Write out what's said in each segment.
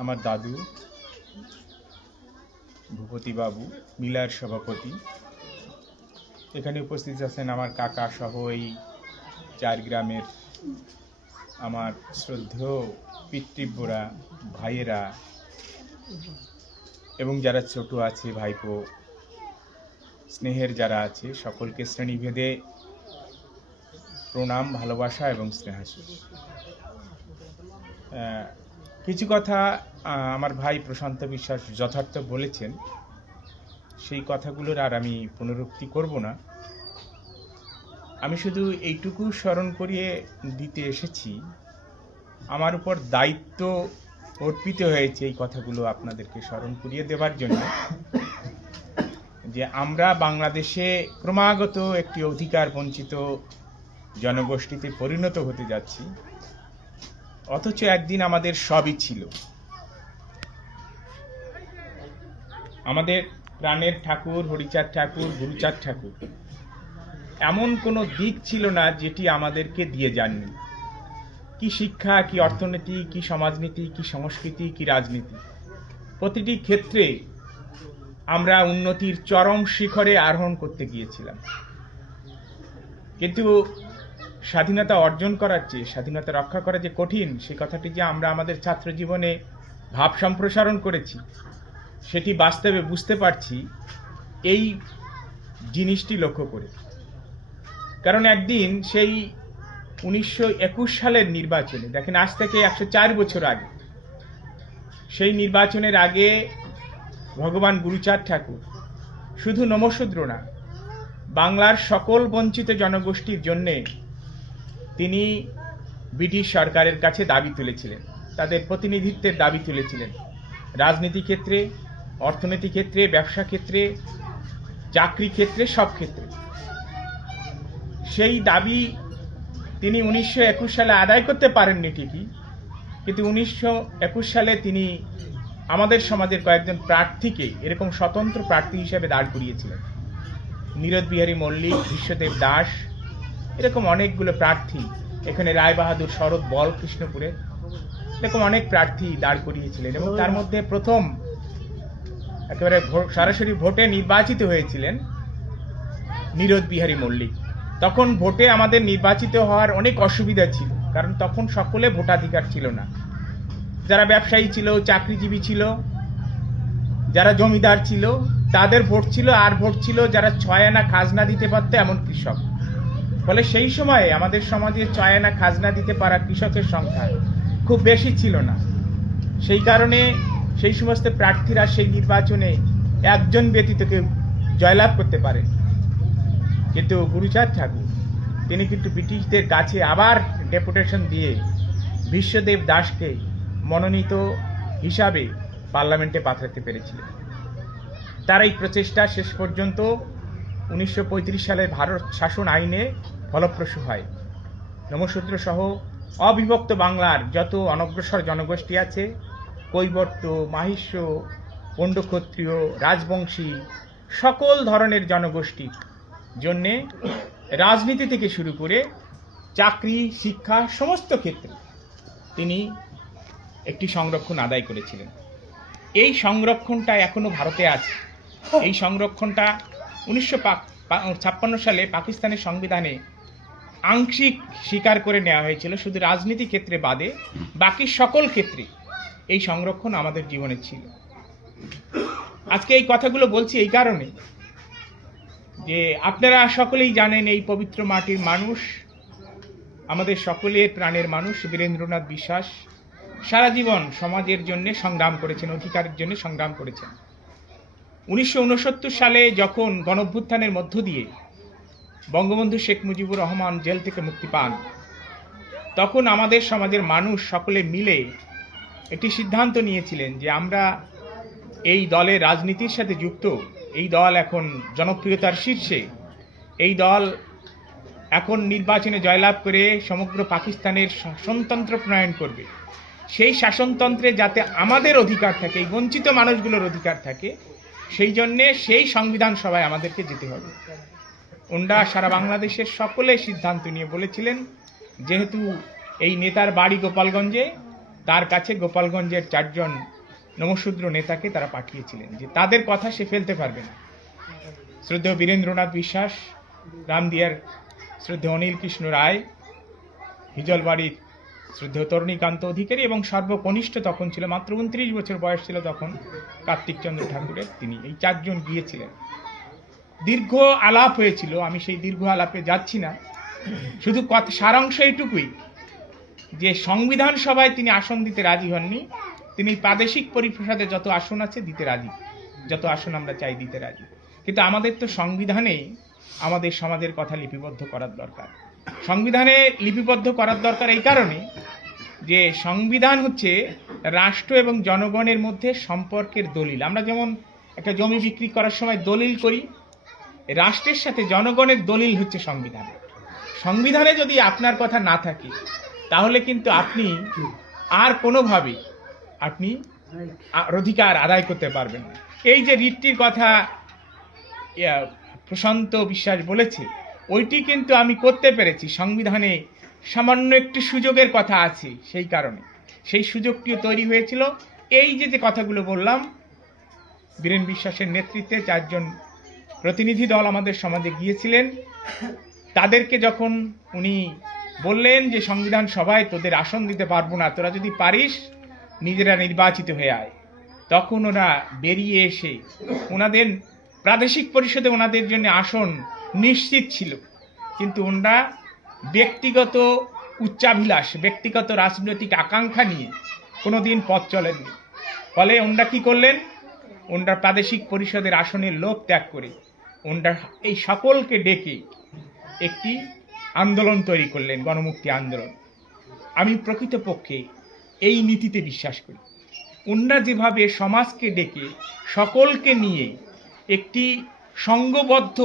আমার দাদু ভূপতি বাবু মিলার সভাপতি, এখানে উপস্থিত আছেন আমার কাকা সহ এই 4 গ্রামের আমার শ্রদ্ধেয় পিতৃব্যরা, ভাইয়েরা এবং যারা ছোট আছে, ভাইপো স্নেহের যারা আছে, সকলকে শ্রেণীভেদে প্রণাম, ভালোবাসা এবং স্নেহাশিস। কিছু কথা আমার ভাই প্রশান্ত বিশ্বাস যথার্থ বলেছেন, সেই কথাগুলোর আর আমি পুনরুক্তি করব না। আমি শুধু এইটুকু স্মরণ করিয়ে দিতে এসেছি, আমার উপর দায়িত্ব অর্পিত হয়েছে এই কথাগুলো আপনাদেরকে স্মরণ করিয়ে দেবার জন্য, যে আমরা বাংলাদেশে ক্রমাগত একটি অধিকার বঞ্চিত জনগোষ্ঠীতে পরিণত হতে যাচ্ছি, অথচ একদিন আমাদের সবই ছিল। আমাদের প্রাণের ঠাকুর হরিচাঁদ ঠাকুর, গুরুচাঁদ ঠাকুর এমন কোনো দিক ছিল না যেটি আমাদেরকে দিয়ে যাননি। কি শিক্ষা, কি অর্থনীতি, কি সমাজনীতি, কি সংস্কৃতি, কি রাজনীতি, প্রতিটি ক্ষেত্রে আমরা উন্নতির চরম শিখরে আরোহণ করতে গিয়েছিলাম। কিন্তু স্বাধীনতা অর্জন করার চেয়ে স্বাধীনতা রক্ষা করা যে কঠিন, সেই কথাটি যে আমরা আমাদের ছাত্র জীবনে ভাব সম্প্রসারণ করেছি, সেটি বাস্তবে বুঝতে পারছি এই জিনিসটি লক্ষ্য করে। কারণ একদিন সেই 1921 সালের নির্বাচনে, দেখেন আজ থেকে 104 বছর আগে, সেই নির্বাচনের আগে ভগবান গুরুচাঁদ ঠাকুর শুধু নমশূদ্র না, বাংলার সকল বঞ্চিত জনগোষ্ঠীর জন্যে তিনি ব্রিটিশ সরকারের কাছে দাবি তুলেছিলেন, তাদের প্রতিনিধিত্বের দাবি তুলেছিলেন, রাজনীতি ক্ষেত্রে, অর্থনীতি ক্ষেত্রে, ব্যবসা ক্ষেত্রে, চাকরি ক্ষেত্রে, সব ক্ষেত্রে। সেই দাবি তিনি 1921 সালে আদায় করতে পারেননি ঠিকই, কিন্তু 1921 সালে তিনি আমাদের সমাজের কয়েকজন প্রার্থীকে এরকম স্বতন্ত্র প্রার্থী হিসেবে দাঁড় করিয়েছিলেন। নীরদ বিহারী মল্লিক, বিশ্বদেব দাস, এরকম অনেকগুলো প্রার্থী, এখানে রায়বাহাদুর শরৎ বল কৃষ্ণপুরে, এরকম অনেক প্রার্থী দাঁড় করিয়েছিলেন। এবং তার মধ্যে প্রথম একেবারে সরাসরি ভোটে নির্বাচিত হয়েছিলেন নীরদ বিহারী মল্লিক। তখন ভোটে আমাদের নির্বাচিত হওয়ার অনেক অসুবিধা ছিল, কারণ তখন সকলে ভোটাধিকার ছিল না। যারা ব্যবসায়ী ছিল, চাকরিজীবী ছিল, যারা জমিদার ছিল, তাদের ভোট ছিল, আর ভোট ছিল যারা 6 আনা খাজনা দিতে পারত এমন কৃষক। ফলে সেই সময়ে আমাদের সমাজে 6 আনা খাজনা দিতে পারা কৃষকের সংখ্যা খুব বেশি ছিল না। সেই কারণে সেই সমস্ত প্রার্থীরা সেই নির্বাচনে একজন ব্যতীত কেউ জয়লাভ করতে পারে। কিন্তু গুরুচাঁদ ঠাকুর তিনি কিন্তু ব্রিটিশদের কাছে আবার ডেপুটেশন দিয়ে বিশ্বদেব দাসকে মনোনীত হিসাবে পার্লামেন্টে পাঠাতে পেরেছিলেন। তার এই প্রচেষ্টা শেষ পর্যন্ত 1935 সালের ভারত শাসন আইনে ফলপ্রসূ হয়। নমশূদ্র সহ অবিভক্ত বাংলার যত অনগ্রসর জনগোষ্ঠী আছে, কৈবর্ত, মাহিষ্য, পণ্ডক্ষত্রিয়, রাজবংশী, সকল ধরনের জনগোষ্ঠীর জন্যে রাজনীতি থেকে শুরু করে চাকরি, শিক্ষা, সমস্ত ক্ষেত্রে তিনি একটি সংরক্ষণ আদায় করেছিলেন। এই সংরক্ষণটা এখনো ভারতে আছে। এই সংরক্ষণটা 1956 সালে পাকিস্তানের সংবিধানে আংশিক স্বীকার করে নেওয়া হয়েছিল, শুধু রাজনীতি ক্ষেত্রে বাদে বাকি সকল ক্ষেত্রে এই সংরক্ষণ আমাদের জীবনে ছিল। আজকে এই কথাগুলো বলছি এই কারণে যে আপনারা সকলেই জানেন এই পবিত্র মাটির মানুষ, আমাদের সকলের প্রাণের মানুষ বীরেন্দ্রনাথ বিশ্বাস সারা জীবন সমাজের জন্য সংগ্রাম করেছেন, অধিকারের জন্য সংগ্রাম করেছেন। 1969 সালে যখন গণঅভ্যুত্থানের মধ্য দিয়ে বঙ্গবন্ধু শেখ মুজিবুর রহমান জেল থেকে মুক্তি পান, তখন আমাদের সমাজের মানুষ সকলে মিলে একটি সিদ্ধান্ত নিয়েছিলেন যে আমরা এই দলের রাজনীতির সাথে যুক্ত, এই দল এখন জনপ্রিয়তার শীর্ষে, এই দল এখন নির্বাচনে জয়লাভ করে সমগ্র পাকিস্তানের শাসনতন্ত্র প্রণয়ন করবে। সেই শাসনতন্ত্রে যাতে আমাদের অধিকার থাকে, এই বঞ্চিত মানুষগুলোর অধিকার থাকে, সেই জন্যে সেই সংবিধান সভায় আমাদেরকে যেতে হবে। ওনারা সারা বাংলাদেশের সকলে সিদ্ধান্ত নিয়ে বলেছিলেন, যেহেতু এই নেতার বাড়ি গোপালগঞ্জে, তার কাছে গোপালগঞ্জের 4 জন নমশূদ্র নেতাকে তারা পাঠিয়েছিলেন যে তাদের কথা সে ফেলতে পারবে না। শ্রদ্ধেয় বীরেন্দ্রনাথ বিশ্বাস, রামদিয়ার শ্রদ্ধেয় অনিল কৃষ্ণ রায়, হিজলবাড়ির শ্রদ্ধেয় তরুণীকান্ত অধিকারী এবং সর্বকনিষ্ঠ তখন ছিল মাত্র 29 বছর বয়স ছিল তখন কার্তিক চন্দ্র ঠাকুরের, তিনি এই 4 জন গিয়েছিলেন। দীর্ঘ আলাপ হয়েছিল, আমি সেই দীর্ঘ আলাপে যাচ্ছি না, শুধু কথা সারাংশ এইটুকুই যে সংবিধান সভায় তিনি আসন দিতে রাজি হননি, তিনি প্রাদেশিক পরিষদে যত আসন আছে দিতে রাজি, যত আসন আমরা চাই দিতে রাজি। কিন্তু আমাদের তো সংবিধানে আমাদের সমাজের কথা লিপিবদ্ধ করার দরকার। সংবিধানে লিপিবদ্ধ করার দরকার এই কারণে যে সংবিধান হচ্ছে রাষ্ট্র এবং জনগণের মধ্যে সম্পর্কের দলিল। আমরা যেমন একটা জমি বিক্রি করার সময় দলিল করি, রাষ্ট্রের সাথে জনগণের দলিল হচ্ছে সংবিধান। সংবিধানে যদি আপনার কথা না থাকে তাহলে কিন্তু আপনি আর কোনোভাবে আপনি অধিকার আদায় করতে পারবেন না। এই যে রিটটির কথা প্রশান্ত বিশ্বাস বলেছে, ওইটি কিন্তু আমি করতে পেরেছি। সংবিধানে সামান্য একটি সুযোগের কথা আছে, সেই কারণে সেই সুযোগটিও তৈরি হয়েছিল। এই যে কথাগুলো বললাম, বীরেন বিশ্বাসের নেতৃত্বে 4 জন প্রতিনিধি দল আমাদের সমাজে গিয়েছিলেন। তাদেরকে যখন উনি বললেন যে সংবিধান সভায় তোদের আসন দিতে পারবো না, তোরা যদি পারিস নিজেরা নির্বাচিত হয়ে আয়, তখন ওরা বেরিয়ে এসে ওনাদের প্রাদেশিক পরিষদে ওনাদের জন্য আসন নিশ্চিত ছিল, কিন্তু ওনারা ব্যক্তিগত উচ্চাভিলাষ, ব্যক্তিগত রাজনৈতিক আকাঙ্ক্ষা নিয়ে কোনোদিন পথ চলেননি। ফলে ওনারা কি করলেন, ওনারা প্রাদেশিক পরিষদের আসনের লোভ ত্যাগ করে ওনারা এই সকলকে ডেকে একটি আন্দোলন তৈরি করলেন, গণমুক্তি আন্দোলন। আমি প্রকৃতপক্ষে এই নীতিতে বিশ্বাস করি। ওনারা যেভাবে সমাজকে ডেকে সকলকে নিয়ে একটি সংঘবদ্ধ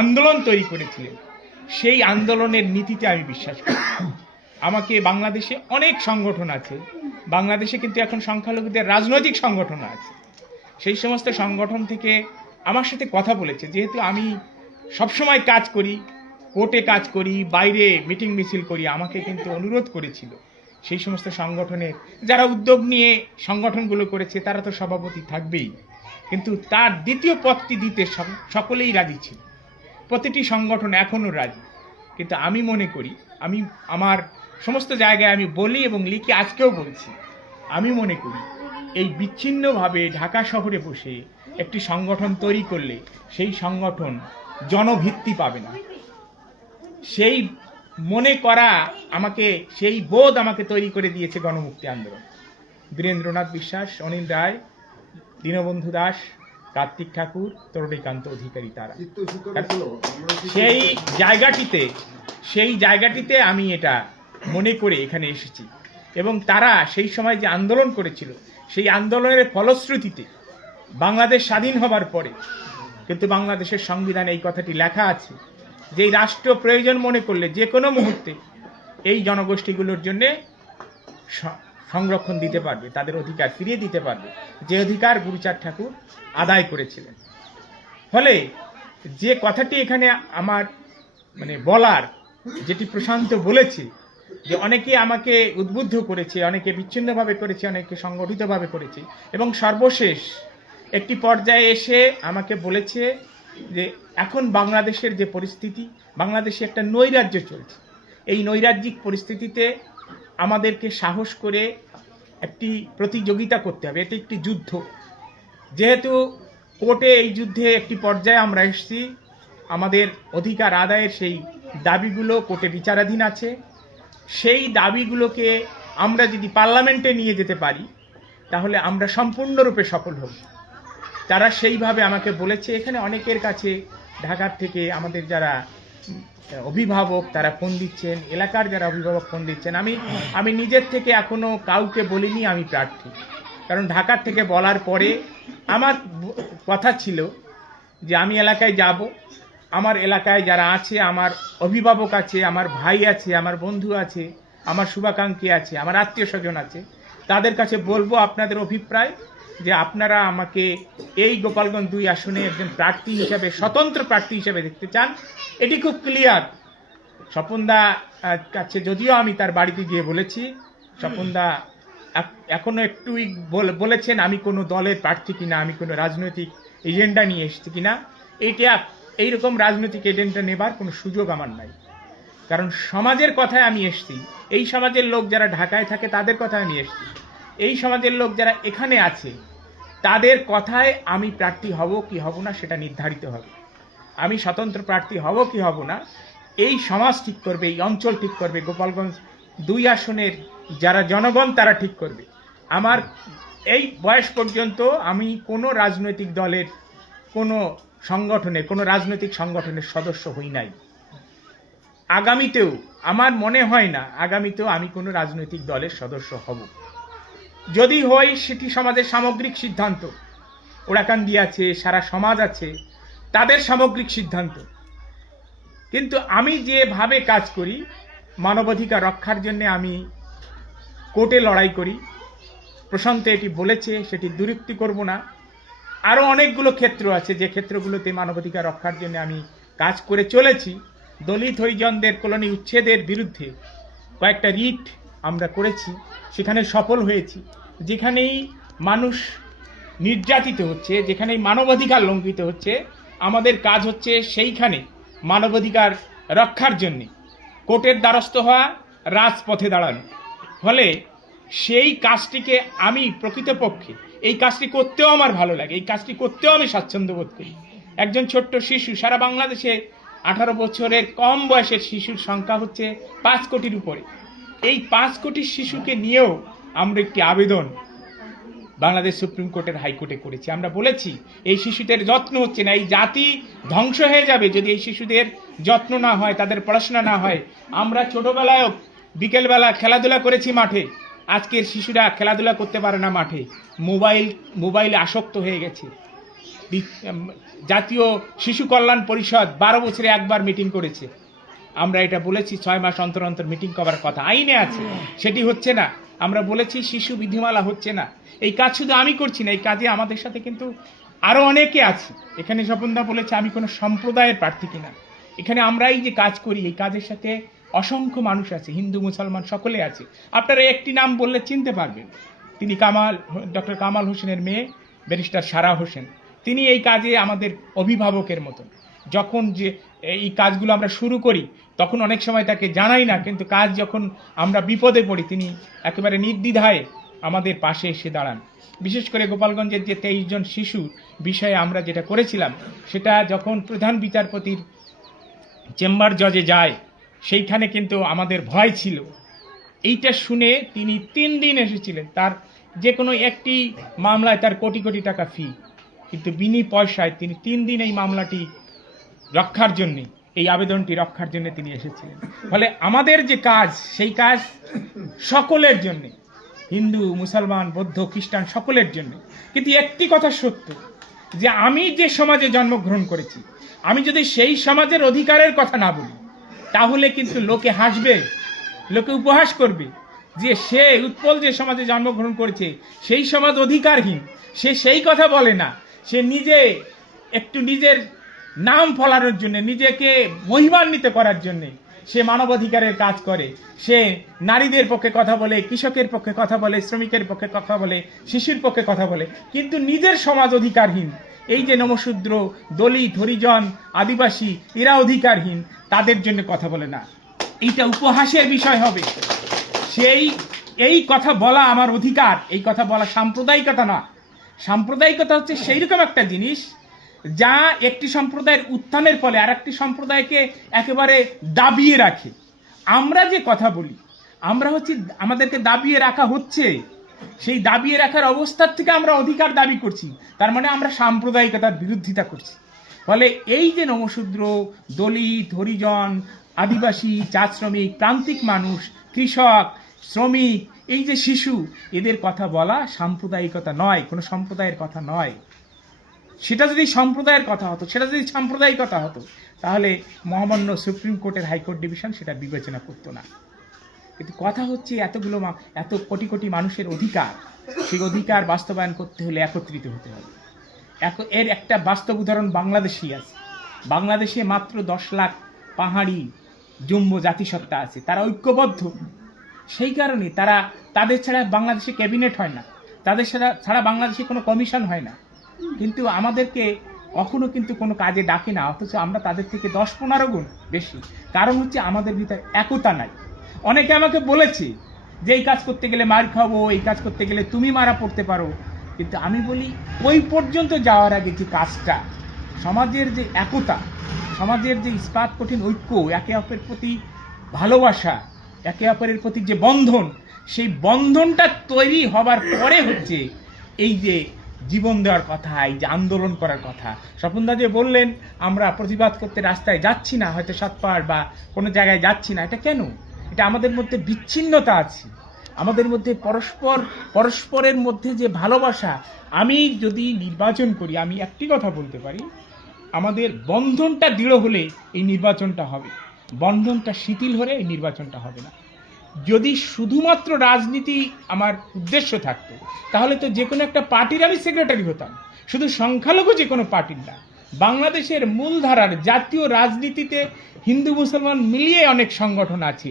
আন্দোলন তৈরি করেছিলেন, সেই আন্দোলনের নীতিতে আমি বিশ্বাস করি। আমাকে বাংলাদেশে অনেক সংগঠন আছে, বাংলাদেশে কিন্তু এখন সংখ্যালঘুদের রাজনৈতিক সংগঠন আছে, সেই সমস্ত সংগঠন থেকে আমার সাথে কথা বলেছে। যেহেতু আমি সবসময় কাজ করি, কোর্টে কাজ করি, বাইরে মিটিং মিছিল করি, আমাকে কিন্তু অনুরোধ করেছিল সেই সমস্ত সংগঠনের যারা উদ্যোগ নিয়ে সংগঠনগুলো করেছে তারা তো সভাপতি থাকবেই, কিন্তু তার দ্বিতীয় পদটি দিতে সকলেই রাজি ছিল। প্রতিটি সংগঠন এখনও রাজি। কিন্তু আমি মনে করি, আমি আমার সমস্ত জায়গায় আমি বলি এবং লিখি, আজকেও বলছি, আমি মনে করি এই বিচ্ছিন্নভাবে ঢাকা শহরে বসে একটি সংগঠন তৈরি করলে সেই সংগঠন জনভিত্তি পাবে না। সেই মনে করা আমাকে, সেই বোধ আমাকে তৈরি করে দিয়েছে গণমুক্তি আন্দোলন। বীরেন্দ্রনাথ বিশ্বাস, অনিল রায়, দীনবন্ধু দাস, কার্তিক ঠাকুর, তরুণীকান্ত অধিকারী, তারা সেই জায়গাটিতে আমি এটা মনে করে এখানে এসেছি। এবং তারা সেই সময় যে আন্দোলন করেছিল, সেই আন্দোলনের ফলশ্রুতিতে বাংলাদেশ স্বাধীন হবার পরে কিন্তু বাংলাদেশের সংবিধানে এই কথাটি লেখা আছে যে রাষ্ট্র প্রয়োজন মনে করলে যে কোনো মুহূর্তে এই জনগোষ্ঠীগুলোর জন্যে সংরক্ষণ দিতে পারবে, তাদের অধিকার ফিরিয়ে দিতে পারবে, যে অধিকার গুরুচাঁদ ঠাকুর আদায় করেছিলেন। ফলে যে কথাটি এখানে আমার বলার, যেটি প্রশান্ত বলেছে, যে অনেকে আমাকে উদ্বুদ্ধ করেছে, অনেকে বিচ্ছিন্নভাবে করেছে, অনেকে সংগঠিতভাবে করেছে, এবং সর্বশেষ একটি পর্যায়ে এসে আমাকে বলেছে যে এখন বাংলাদেশের যে পরিস্থিতি, বাংলাদেশে একটা নৈরাজ্য চলছে, এই নৈরাজ্যিক পরিস্থিতিতে আমাদেরকে সাহস করে একটি প্রতিযোগিতা করতে হবে, এটি একটি যুদ্ধ। যেহেতু কোর্টে এই যুদ্ধে একটি পর্যায়ে আমরা এসেছি, আমাদের অধিকার আদায়ের সেই দাবিগুলো কোর্টে বিচারাধীন আছে, সেই দাবিগুলোকে আমরা যদি পার্লামেন্টে নিয়ে যেতে পারি তাহলে আমরা সম্পূর্ণরূপে সফল হব। তারা সেইভাবে আমাকে বলেছে। এখানে অনেকের কাছে ঢাকার থেকে আমাদের যারা অভিভাবক তারা ফোন দিচ্ছেন, এলাকার যারা অভিভাবক ফোন দিচ্ছেন। আমি নিজের থেকে এখনো কাউকে বলিনি আমি প্রার্থী, কারণ ঢাকার থেকে বলার পরে আমার কথা ছিল যে আমি এলাকায় যাব, আমার এলাকায় যারা আছে, আমার অভিভাবক আছে, আমার ভাই আছে, আমার বন্ধু আছে, আমার শুভাকাঙ্ক্ষী আছে, আমার আত্মীয় স্বজন আছে, তাদের কাছে বলবো আপনাদের অভিপ্রায় যে আপনারা আমাকে এই গোপালগঞ্জ 2 আসনে একজন প্রার্থী হিসাবে, স্বতন্ত্র প্রার্থী হিসাবে দেখতে চান। এটি খুব ক্লিয়ার। স্বপনদা কাছে যদিও আমি তার বাড়িতে গিয়ে বলেছি, স্বপনদা এখনো একটুই বলেছেন আমি কোনো দলের প্রার্থী কিনা, আমি কোনো রাজনৈতিক এজেন্ডা নিয়ে এসেছি কিনা। এইরকম রাজনৈতিক এজেন্ডা নেবার কোনো সুযোগ আমার নাই, কারণ সমাজের কথায় আমি এসেছি। এই সমাজের লোক যারা ঢাকায় থাকে তাদের কথায় আমি এসেছি। এই সমাজের লোক যারা এখানে আছে তাদের কথায় আমি প্রার্থী হব কি হব না সেটা নির্ধারিত হবে। আমি স্বতন্ত্র প্রার্থী হব কি হব না এই সমাজ ঠিক করবে, এই অঞ্চল ঠিক করবে, গোপালগঞ্জ 2 আসনের যারা জনগণ তারা ঠিক করবে। আমার এই বয়স পর্যন্ত আমি কোনো রাজনৈতিক দলের কোনো রাজনৈতিক সংগঠনের সদস্য হই নাই। আগামীতেও আমার মনে হয় না আগামীতেও আমি কোনো রাজনৈতিক দলের সদস্য হব। যদি হই সেটি সমাজের সামগ্রিক সিদ্ধান্ত, ওরাকান্দি আছে, সারা সমাজ আছে, তাদের সামগ্রিক সিদ্ধান্ত। কিন্তু আমি যেভাবে কাজ করি মানবাধিকার রক্ষার জন্য, আমি কোর্টে লড়াই করি। প্রশান্ত এটি বলেছে, সেটি দুরুক্তি করব না। আরও অনেকগুলো ক্ষেত্র আছে যে ক্ষেত্রগুলোতে মানবাধিকার রক্ষার জন্য আমি কাজ করে চলেছি। দলিত হরিজনদের কলোনি উচ্ছেদের বিরুদ্ধে কয়েকটা রিট আমরা করেছি, সেখানে সফল হয়েছি। যেখানেই মানুষ নির্যাতিত হচ্ছে, যেখানেই মানবাধিকার লঙ্ঘিত হচ্ছে, আমাদের কাজ হচ্ছে সেইখানে মানবাধিকার রক্ষার জন্যে কোর্টের দ্বারস্থ হওয়া, রাজপথে দাঁড়ানো। ফলে সেই কাজটিকে আমি প্রকৃতপক্ষে এই কাজটি করতেও আমার ভালো লাগে, এই কাজটি করতেও আমি স্বাচ্ছন্দ্য বোধ করি। একজন ছোট্ট শিশু, সারা বাংলাদেশে 18 বছরের কম বয়সের শিশুর সংখ্যা হচ্ছে 5 কোটির উপরে। এই 5 কোটি শিশুকে নিয়েও আমরা একটি আবেদন বাংলাদেশ সুপ্রিম কোর্টের হাইকোর্টে করেছি। আমরা বলেছি এই শিশুদের যত্ন হচ্ছে না, এই জাতি ধ্বংস হয়ে যাবে যদি এই শিশুদের যত্ন না হয়, তাদের পড়াশোনা না হয়। আমরা ছোটবেলায়ও বিকেলবেলা খেলাধুলা করেছি মাঠে, আজকের শিশুরা খেলাধুলা করতে পারে না মাঠে, মোবাইলে আসক্ত হয়ে গেছে। জাতীয় শিশু কল্যাণ পরিষদ 12 বছরে একবার মিটিং করেছে। আমরা এটা বলেছি 6 মাস অন্তর অন্তর মিটিং করার কথা, আইনে আছে, সেটি হচ্ছে না। আমরা বলেছি শিশু বিধিমালা হচ্ছে না। এই কাজ শুধু আমি করছি না, এই কাজে আমাদের সাথে কিন্তু আরও অনেকে আছে। এখানে স্বপনদা বলেছে আমি কোনো সম্প্রদায়ের প্রার্থী কিনা। এখানে আমরাই যে কাজ করি এই কাজের সাথে অসংখ্য মানুষ আছে, হিন্দু মুসলমান সকলে আছে। আপনারা একটি নাম বললে চিনতে পারবেন, তিনি ডক্টর কামাল হোসেনের মেয়ে ব্যারিস্টার সারা হোসেন। তিনি এই কাজে আমাদের অভিভাবকের মতন। যখন যে এই কাজগুলো আমরা শুরু করি তখন অনেক সময় তাকে জানাই না, কিন্তু কাজ যখন আমরা বিপদে পড়ি তিনি একেবারে নির্দ্বিধায় আমাদের পাশে এসে দাঁড়ান। বিশেষ করে গোপালগঞ্জের যে 23 জন শিশুর বিষয়ে আমরা যেটা করেছিলাম, সেটা যখন প্রধান বিচারপতির চেম্বার জজে যায় সেইখানে কিন্তু আমাদের ভয় ছিল। এইটা শুনে তিনি 3 দিন এসেছিলেন। তার যে কোনো একটি মামলায় তার কোটি কোটি টাকা ফি, কিন্তু বিনি পয়সায় তিনি 3 দিন এই মামলাটি রক্ষার জন্যে, এই আবেদনটি রক্ষার জন্য তিনি এসেছিলেন। ফলে আমাদের যে কাজ সেই কাজ সকলের জন্যে, হিন্দু মুসলমান বৌদ্ধ খ্রিস্টান সকলের জন্য। কিন্তু একটি কথা সত্য, যে আমি যে সমাজে জন্মগ্রহণ করেছি, আমি যদি সেই সমাজের অধিকারের কথা না বলি তাহলে কিন্তু লোকে হাসবে, লোকে উপহাস করবে যে সে উৎপল যে সমাজে জন্মগ্রহণ করেছে সেই সমাজ অধিকারহীন। সে সেই কথা বলে না, সে নিজে একটু নিজের নাম ফলানোর জন্য, নিজেকে মহিমান্বিত করার জন্যে সে মানবাধিকারের কাজ করে। সে নারীদের পক্ষে কথা বলে, কৃষকের পক্ষে কথা বলে, শ্রমিকের পক্ষে কথা বলে, শিশুর পক্ষে কথা বলে, কিন্তু নিজের সমাজ অধিকারহীন। এই যে নমশূদ্র, দলিত, হরিজন, আদিবাসী এরা অধিকারহীন, তাদের জন্য কথা বলে না। এইটা উপহাসের বিষয় হবে। এই কথা বলা আমার অধিকার, এই কথা বলা সাম্প্রদায়িকতা না। সাম্প্রদায়িকতা হচ্ছে সেই রকম একটা জিনিস যা একটি সম্প্রদায়ের উত্থানের ফলে আর একটি সম্প্রদায়কে একেবারে দাবিয়ে রাখে। আমরা যে কথা বলি, আমরা হচ্ছে আমাদেরকে দাবিয়ে রাখা হচ্ছে, সেই দাবিয়ে রাখার অবস্থার থেকে আমরা অধিকার দাবি করছি, তার মানে আমরা সাম্প্রদায়িকতার বিরোধিতা করছি। ফলে এই যে নমশূদ্র, দলিত, হরিজন, আদিবাসী, চা শ্রমিক, প্রান্তিক মানুষ, কৃষক, শ্রমিক, এই যে শিশু, এদের কথা বলা সাম্প্রদায়িকতা নয়, কোনো সম্প্রদায়ের কথা নয়। সেটা যদি সম্প্রদায়ের কথা হতো, সেটা যদি সাম্প্রদায়িকতা হতো, তাহলে মহামান্য সুপ্রিম কোর্টের হাইকোর্ট ডিভিশন সেটা বিবেচনা করতো না। কিন্তু কথা হচ্ছে এত কোটি কোটি মানুষের অধিকার, সেই অধিকার বাস্তবায়ন করতে হলে একত্রিত হতে হবে। এর একটা বাস্তব উদাহরণ বাংলাদেশেই আছে। বাংলাদেশে মাত্র 10 লাখ পাহাড়ি জম্বু জাতিসত্তা আছে, তারা ঐক্যবদ্ধ। সেই কারণে তাদের ছাড়া বাংলাদেশে ক্যাবিনেট হয় না, তাদের ছাড়া বাংলাদেশে কোনো কমিশন হয় না, কিন্তু আমাদেরকে কখনো কিন্তু কোনো কাজে ডাকে না, অথচ আমরা তাদের থেকে 10-15 গুণ বেশি। কারণ হচ্ছে আমাদের ভিতরে একতা নাই। অনেকে আমাকে বলেছে যে এই কাজ করতে গেলে মার খাবো, এই কাজ করতে গেলে তুমি মারা পড়তে পারো, কিন্তু আমি বলি ওই পর্যন্ত যাওয়ার আগে যে কাজটা, সমাজের যে একতা, সমাজের যে ইস্পাত কঠিন ঐক্য, একে অপরের প্রতি ভালোবাসা, একে অপরের প্রতি যে বন্ধন, সেই বন্ধনটা তৈরি হবার পরে হচ্ছে এই যে জীবন দেওয়ার কথা, এই যে আন্দোলন করার কথা। স্বপনদা যে বললেন আমরা প্রতিবাদ করতে রাস্তায় যাচ্ছি না, হয়তো সাতপাড় বা কোনো জায়গায় যাচ্ছি না, এটা কেন? এটা আমাদের মধ্যে বিচ্ছিন্নতা আছে, আমাদের মধ্যে পরস্পরের মধ্যে যে ভালোবাসা। আমি যদি নির্বাচন করি, আমি একটি কথা বলতে পারি, আমাদের বন্ধনটা দৃঢ় হলে এই নির্বাচনটা হবে, বন্ধনটা শিথিল হলে এই নির্বাচনটা হবে না। যদি শুধুমাত্র রাজনীতি আমার উদ্দেশ্য থাকতো, তাহলে তো যে কোনো একটা পার্টির আমি সেক্রেটারি হতাম, শুধু সংখ্যালঘু যে কোনো পার্টির না। বাংলাদেশের মূলধারার জাতীয় রাজনীতিতে হিন্দু মুসলমান মিলিয়ে অনেক সংগঠন আছে,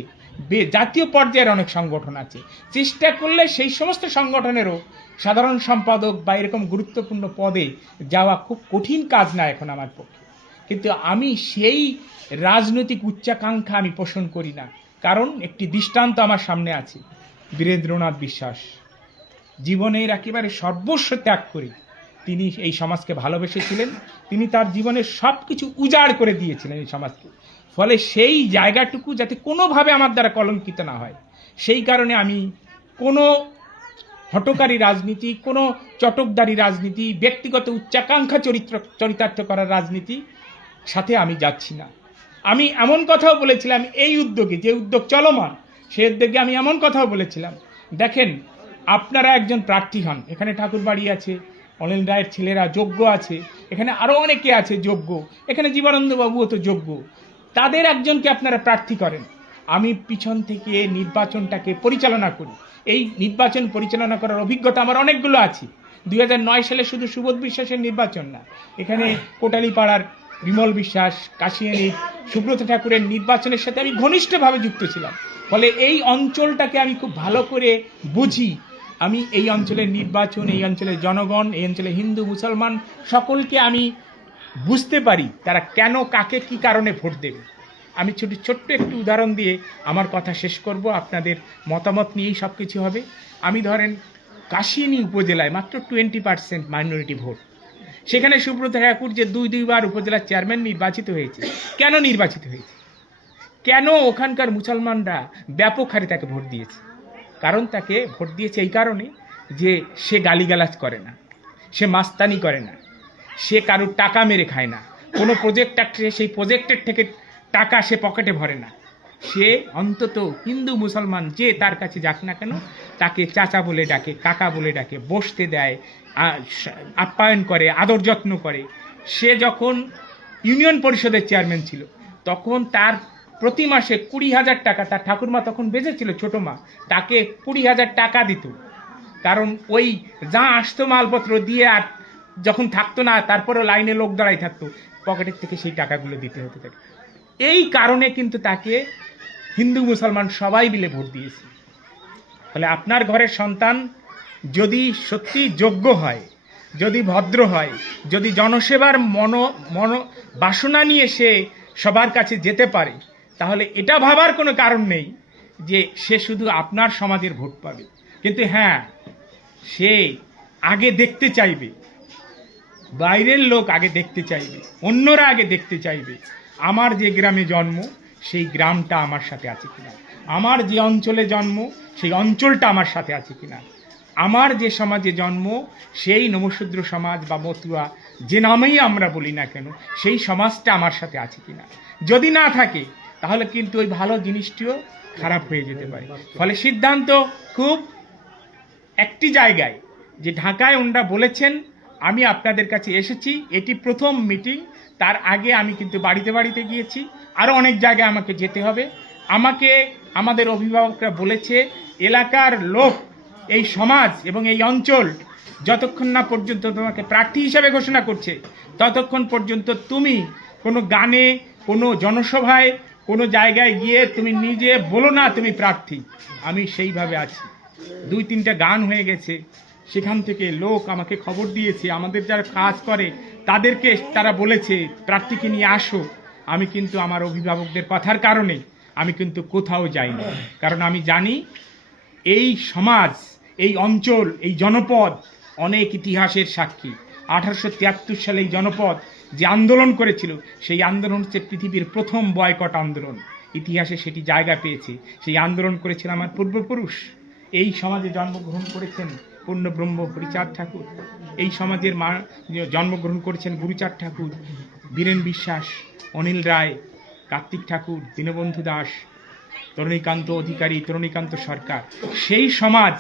জাতীয় পর্যায়ের অনেক সংগঠন আছে। চেষ্টা করলে সেই সমস্ত সংগঠনেরও সাধারণ সম্পাদক বা এরকম গুরুত্বপূর্ণ পদে যাওয়া খুব কঠিন কাজ না এখন আমার পক্ষে। কিন্তু আমি সেই রাজনৈতিক উচ্চাকাঙ্ক্ষা আমি পোষণ করি না, কারণ একটি দৃষ্টান্ত আমার সামনে আছে, বীরেন্দ্রনাথ বিশ্বাস জীবনের একেবারে সর্বস্ব ত্যাগ করে তিনি এই সমাজকে ভালোবেসেছিলেন, তিনি তার জীবনের সব কিছু উজাড় করে দিয়েছিলেন এই সমাজকে। ফলে সেই জায়গাটুকু যাতে কোনোভাবে আমার দ্বারা কলঙ্কিত না হয়, সেই কারণে আমি কোনো হটকারী রাজনীতি, কোনো চটকদারি রাজনীতি, ব্যক্তিগত উচ্চাকাঙ্ক্ষা চরিতার্থ করার রাজনীতি সাথে আমি যাচ্ছি না। আমি এমন কথাও বলেছিলাম এই উদ্যোগে, যে উদ্যোগ চলমান সেই উদ্যোগে আমি এমন কথাও বলেছিলাম, দেখেন আপনারা একজন প্রার্থী হন, এখানে ঠাকুরবাড়ি আছে, অনিল রায়ের ছেলেরা যোগ্য আছে, এখানে আরও অনেকে আছে যোগ্য, এখানে জীবনানন্দবাবুও তো যোগ্য, তাদের একজনকে আপনারা প্রার্থী করেন, আমি পিছন থেকে নির্বাচনটাকে পরিচালনা করি। এই নির্বাচন পরিচালনা করার অভিজ্ঞতা আমার অনেকগুলো আছে। 2009 সালে শুধু সুবোধ বিশ্বাসের নির্বাচন না, এখানে কোটালীপাড়ার বিমল বিশ্বাস, কাশিয়ানির সুব্রত ঠাকুরের নির্বাচনের সাথে আমি ঘনিষ্ঠভাবে যুক্ত ছিলাম। ফলে এই অঞ্চলটাকে আমি খুব ভালো করে বুঝি। আমি এই অঞ্চলের নির্বাচন, এই অঞ্চলের জনগণ, এই অঞ্চলের হিন্দু মুসলমান সকলকে আমি বুঝতে পারি তারা কেন কাকে কি কারণে ভোট দেবে। আমি ছোট্ট একটু উদাহরণ দিয়ে আমার কথা শেষ করব, আপনাদের মতামত নিয়েই সব কিছু হবে। আমি ধরেন কাশিয়ানী উপজেলায় মাত্র 20% মাইনরিটি ভোট, সেখানে সুব্রত ঠাকুর যে দুইবার উপজেলার চেয়ারম্যান নির্বাচিত হয়েছে, কেন নির্বাচিত হয়েছে? কেন ওখানকার মুসলমানরা ব্যাপক হারে তাকে ভোট দিয়েছে? কারণ তাকে ভোট দিয়েছে এই কারণে যে সে গালিগালাজ করে না, সে মাস্তানি করে না, সে কারুর টাকা মেরে খায় না, কোনো প্রজেক্ট আসছে সেই প্রজেক্টের থেকে টাকা সে পকেটে ভরে না, সে অন্তত হিন্দু মুসলমান যে তার কাছে যাক না কেন তাকে চাচা বলে ডাকে, কাকা বলে ডাকে, বসতে দেয়, আপ্যায়ন করে, আদর যত্ন করে। সে যখন ইউনিয়ন পরিষদের চেয়ারম্যান ছিল তখন তার প্রতি মাসে 20,000 টাকা, তার ঠাকুরমা তখন বেঁচে ছিল, ছোটো মা, তাকে 20,000 টাকা দিত। কারণ ওই যা আসতো মালপত্র দিয়ে আর যখন থাকতো না তারপরেও লাইনে লোক দাঁড়াই থাকতো, পকেটের থেকে সেই টাকাগুলো দিতে হতে থাকে। এই কারণে কিন্তু তাকে হিন্দু মুসলমান সবাই মিলে ভোট দিয়েছে। ফলে আপনার ঘরের সন্তান যদি সত্যি যোগ্য হয়, যদি ভদ্র হয়, যদি জনসেবার বাসনা নিয়ে সে সবার কাছে যেতে পারে, তাহলে এটা ভাবার কোনো কারণ নেই যে সে শুধু আপনার সমাজের ভোট পাবে। কিন্তু হ্যাঁ, সে আগে দেখতে চাইবে, বাইরের লোক আগে দেখতে চাইবে, অন্যরা আগে দেখতে চাইবে আমার যে গ্রামে জন্ম সেই গ্রামটা আমার সাথে আছে কিনা, আমার যে অঞ্চলে জন্ম সেই অঞ্চলটা আমার সাথে আছে কিনা, আমার যে সমাজে জন্ম সেই নমশূদ্র সমাজ বা মতুয়া যে নামেই আমরা বলি না কেন সেই সমাজটা আমার সাথে আছে কিনা। যদি না থাকে তাহলে কিন্তু ওই ভালো জিনিসটিও খারাপ হয়ে যেতে পারে। ফলে সিদ্ধান্ত খুব একটি জায়গায়, যে ঢাকায় ওনারা বলেছেন আমি আপনাদের কাছে এসেছি, এটি প্রথম মিটিং, তার আগে আমি কিন্তু বাড়িতে বাড়িতে গিয়েছি, আরও অনেক জায়গায় আমাকে যেতে হবে। আমাকে আমাদের অভিভাবকরা বলেছে এলাকার লোক, এই সমাজ এবং এই অঞ্চল যতক্ষণ না পর্যন্ত তোমাকে প্রার্থী হিসাবে ঘোষণা করছে ততক্ষণ পর্যন্ত তুমি কোনো গানে, কোনো জনসভায়, কোনো জায়গায় গিয়ে তুমি নিজে বলো না তুমি প্রার্থী, আমি সেইভাবে আছি। 2-3টা গান হয়ে গেছে, সেখান থেকে লোক আমাকে খবর দিয়েছে, আমাদের যারা কাজ করে তাদেরকে তারা বলেছে প্রার্থীকে নিয়ে আসো। আমি কিন্তু আমার অভিভাবকদের কথার কারণে আমি কিন্তু কোথাও যাইনি, কারণ আমি জানি এই সমাজ, এই অঞ্চল, এই জনপদ অনেক ইতিহাসের সাক্ষী। 1873 সালে এই জনপদ যে আন্দোলন করেছিল, সেই আন্দোলন হচ্ছে পৃথিবীর প্রথম বয়কট আন্দোলন। ইতিহাসে সেটি জায়গা পেয়েছে। সেই আন্দোলন করেছিল আমার পূর্বপুরুষ। এই সমাজে জন্মগ্রহণ করেছেন পূর্ণব্রহ্ম হরিচাঁদ ঠাকুর, এই সমাজের জন্মগ্রহণ করেছেন গুরুচাঁদ ঠাকুর, বীরেন বিশ্বাস, অনিল রায়, কার্তিক ঠাকুর, দীনবন্ধু দাস, তরুণীকান্ত অধিকারী, তরুণীকান্ত সরকার। সেই সমাজ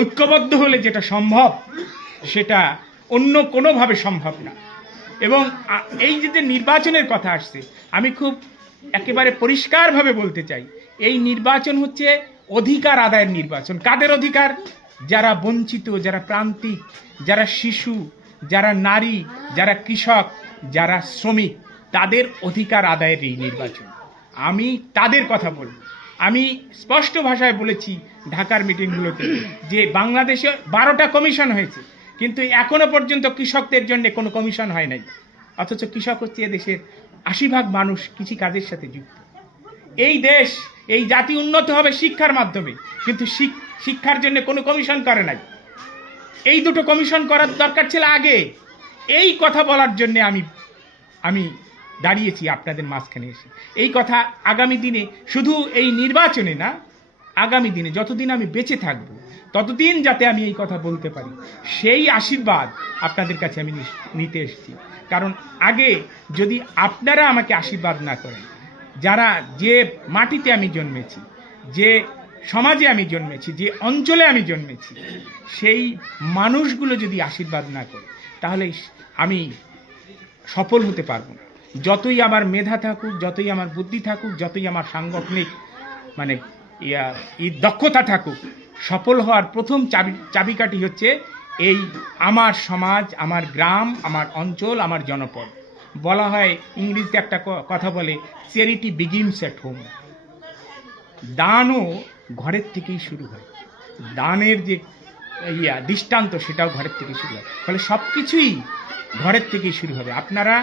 ঐক্যবদ্ধ হলে যেটা সম্ভব, সেটা অন্য কোনোভাবে সম্ভব না। এবং এই যে নির্বাচনের কথা আসছে, আমি খুব একেবারে পরিষ্কারভাবে বলতে চাই, এই নির্বাচন হচ্ছে অধিকার আদায়ের নির্বাচন। কাদের অধিকার? যারা বঞ্চিত, যারা প্রান্তিক, যারা শিশু, যারা নারী, যারা কৃষক, যারা শ্রমিক, তাদের অধিকার আদায়ের এই নির্বাচন। আমি তাদের কথা বলব। আমি স্পষ্ট ভাষায় বলেছি ঢাকার মিটিংগুলোতে যে বাংলাদেশে 12টা কমিশন হয়েছে, কিন্তু এখনো পর্যন্ত কৃষকদের জন্য কোনো কমিশন হয় নাই। অথচ কৃষক হচ্ছে এদেশের 80% মানুষ কৃষিকাজের সাথে যুক্ত। এই দেশ, এই জাতি উন্নত হবে শিক্ষার মাধ্যমে, কিন্তু শিক্ষার জন্য কোনো কমিশন করে নাই। এই দুটো কমিশন করার দরকার ছিল আগে। এই কথা বলার জন্য আমি দাঁড়িয়েছি আপনাদের মাঝখানে এসে। এই কথা আগামী দিনে, শুধু এই নির্বাচনে না, আগামী দিনে যতদিন আমি বেঁচে থাকব ততদিন যাতে আমি এই কথা বলতে পারি, সেই আশীর্বাদ আপনাদের কাছে আমি নিতে এসেছি। কারণ আগে যদি আপনারা আমাকে আশীর্বাদ না করেন, যারা যে মাটিতে আমি জন্মেছি, যে সমাজে আমি জন্মেছি, যে অঞ্চলে আমি জন্মেছি, সেই মানুষগুলো যদি আশীর্বাদ না করে, তাহলে আমি সফল হতে পারবো না। যতই আমার মেধা থাকুক, যতই আমার বুদ্ধি থাকুক, যতই আমার সাংগঠনিক দক্ষতা থাকুক, সফল হওয়ার প্রথম চাবিকাঠি হচ্ছে এই আমার সমাজ, আমার গ্রাম, আমার অঞ্চল, আমার জনপদ। বলা হয়, ইংরেজিতে একটা কথা বলে, চ্যারিটি বিগিনস এট হোম। দানও ঘরের থেকেই শুরু হয়। দানের যে দৃষ্টান্ত, সেটাও ঘরের থেকে শুরু হয়। ফলে সব কিছুই ঘরের থেকেই শুরু হবে। আপনারা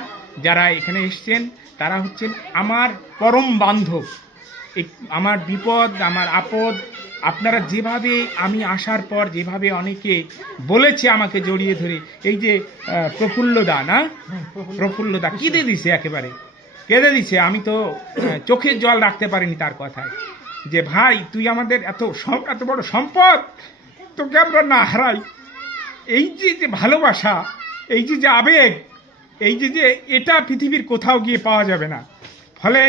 যারা এখানে এসছেন, তারা হচ্ছেন আমার পরম বান্ধব। আমার বিপদ, আমার আপদ, আপনারা যেভাবে আমি আসার পর যেভাবে অনেকে বলেছে আমাকে জড়িয়ে ধরে, এই যে প্রফুল্লদা না, প্রফুল্লদা কেঁদে দিছে, একেবারে কেঁদে দিছে। আমি তো চোখের জল রাখতে পারিনি তার কথায়, যে ভাই তুই আমাদের এত বড় সম্পদ, তোকে আমরা না হারাই। এই যে ভালোবাসা, এই যে আবেগ, এই যে এটা পৃথিবীর কোথাও গিয়ে পাওয়া যাবে না। ফলে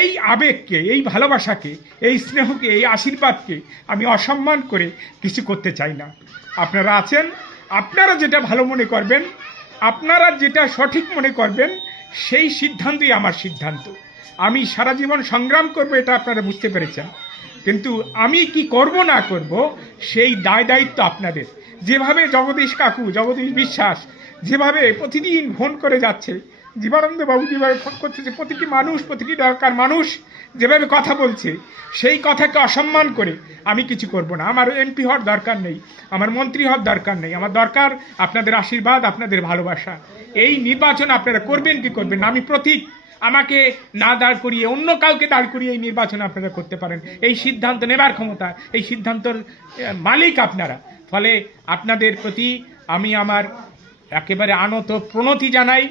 এই আবেগকে, এই ভালোবাসাকে, এই স্নেহকে, এই আশীর্বাদকে আমি অসম্মান করে কিছু করতে চাই না। আপনারা আছেন, আপনারা যেটা ভালো মনে করবেন, আপনারা যেটা সঠিক মনে করবেন, সেই সিদ্ধান্তই আমার সিদ্ধান্ত। আমি সারা জীবন সংগ্রাম করব, এটা আপনারা বুঝতে পেরেছেন। কিন্তু আমি কি করব না করব, সেই দায়িত্ব আপনাদের। যেভাবে জগদীশ বিশ্বাস যেভাবে প্রতিদিন ফোন করে যাচ্ছে, জীবানন্দ বাবু যেভাবে ফোন করতেছে, প্রতিটি মানুষ, প্রতিটি দরকার মানুষ যেভাবে কথা বলছে, সেই কথাকে অসম্মান করে আমি কিছু করব না। আমার এমপি হওয়ার দরকার নেই, আমার মন্ত্রী হওয়ার দরকার নেই। আমার দরকার আপনাদের আশীর্বাদ, আপনাদের ভালোবাসা। এই নির্বাচন আপনারা করবেন কি করবেন না, আমি প্রতীক। আমাকে না দাঁড় করিয়ে অন্য কাউকে দাঁড় করিয়ে এই নির্বাচন আপনারা করতে পারেন। এই সিদ্ধান্ত নেবার ক্ষমতা, এই সিদ্ধান্তর মালিক আপনারা। ফলে আপনাদের প্রতি আমি আমার একেবারে আনত প্রণতি জানাই,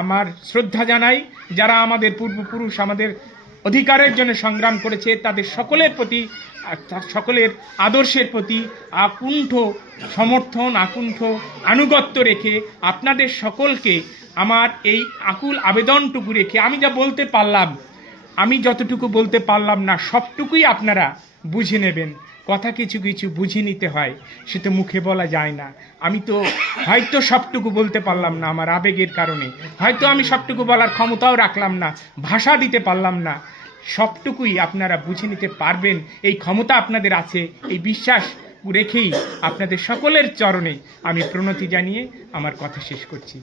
আমার শ্রদ্ধা জানাই। যারা আমাদের পূর্বপুরুষ আমাদের অধিকারের জন্য সংগ্রাম করেছে, তাদের সকলের প্রতি, সকলের আদর্শের প্রতি আকুণ্ঠ সমর্থন, আকুণ্ঠ আনুগত্য রেখে আপনাদের সকলকে আমার এই আকুল আবেদনটুকু রেখে আমি যা বলতে পারলাম, আমি যতটুকু বলতে পারলাম না, সবটুকুই আপনারা বুঝে নেবেন। কথা কিছু কিছু বুঝে নিতে হয়, সে তো মুখে বলা যায় না। আমি তো হয়তো সবটুকু বলতে পারলাম না আমার আবেগের কারণে, হয়তো আমি সবটুকু বলার ক্ষমতাও রাখলাম না, ভাষা দিতে পারলাম না। সবটুকুই আপনারা বুঝে নিতে পারবেন, এই ক্ষমতা আপনাদের আছে। এই বিশ্বাস রেখেই আপনাদের সকলের চরণে আমি প্রণতি জানিয়ে আমার কথা শেষ করছি।